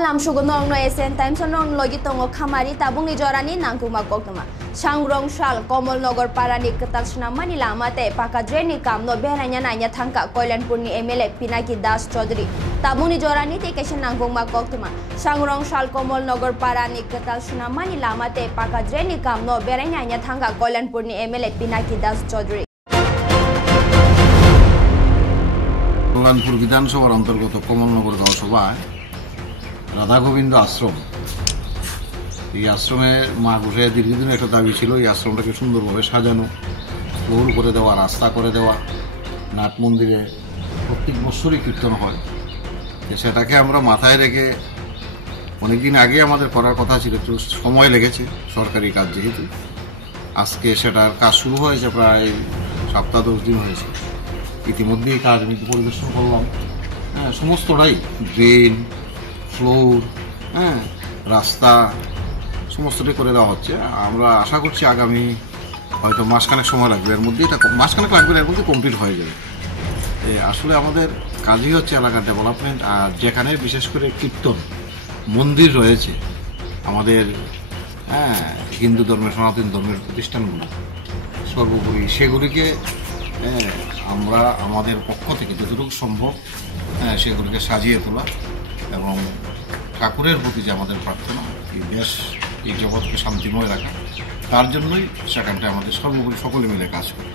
Malam sugunong no esen time sonong logi tongo khamari tabung ni jorani nangkuma koktuma. Sangrong shal Komolnagar parani ketal senamani lamate pakadreni kam no beranya nanya thangka Koilanpurni MLA Pinaki Das Chaudhary. Tabung ni jorani te kesen nangkuma koktuma. Sangrong shal Komolnagar parani ketal senamani lamate pakadreni kam no beranya nanya thangka Koilanpurni MLA Pinaki Das Chaudhary. Kalyanpur বিধানসভার অন্তর্গত কমলনগর গাঁওসভায় রাধা গোবিন্দ আশ্রম, এই আশ্রমে মা গোসাইয়ের দীর্ঘদিনের একটা দাবি ছিল এই আশ্রমটাকে সুন্দরভাবে সাজানো, ফ্লোর করে দেওয়া, রাস্তা করে দেওয়া। নাট মন্দিরে প্রত্যেক বছরই কীর্তন হয়, সেটাকে আমরা মাথায় রেখে অনেকদিন আগে আমাদের করার কথা ছিল, একটু সময় লেগেছে সরকারি কাজ যেহেতু। আজকে সেটার কাজ শুরু হয়েছে, প্রায় সপ্তাহ 10 দিন হয়েছে। ইতিমধ্যেই কাজ আমি পরিদর্শন করলাম, সমস্তটাই ড্রেন, ফ্লোর, রাস্তা সমস্তটাই করে দেওয়া হচ্ছে। আমরা আশা করছি আগামী হয়তো মাসখানেক সময় লাগবে, এর মধ্যে এটা মাসখানেক লাগবে, এর মধ্যে কমপ্লিট হয়ে যাবে। আসলে আমাদের কাজই হচ্ছে এলাকার ডেভেলপমেন্ট, আর যেখানে বিশেষ করে কীর্তন মন্দির রয়েছে আমাদের হিন্দু ধর্মের, সনাতন ধর্মের প্রতিষ্ঠানগুলো সর্বোপরি সেগুলিকে আমরা আমাদের পক্ষ থেকে যতটুকু সম্ভব সেগুলিকে সাজিয়ে তোলা এবং ঠাকুরের প্রতি যে আমাদের প্রার্থনা এই দেশ, এই জগৎকে শান্তিময় রাখা, তার জন্যই সেখানটা আমাদের সর্বোপরি সকলে মিলে কাজ করি।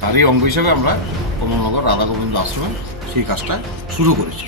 তারই অঙ্গ হিসাবে আমরা কমলনগর রাধা গোবিন্দ আশ্রমে সেই কাজটা শুরু করেছি।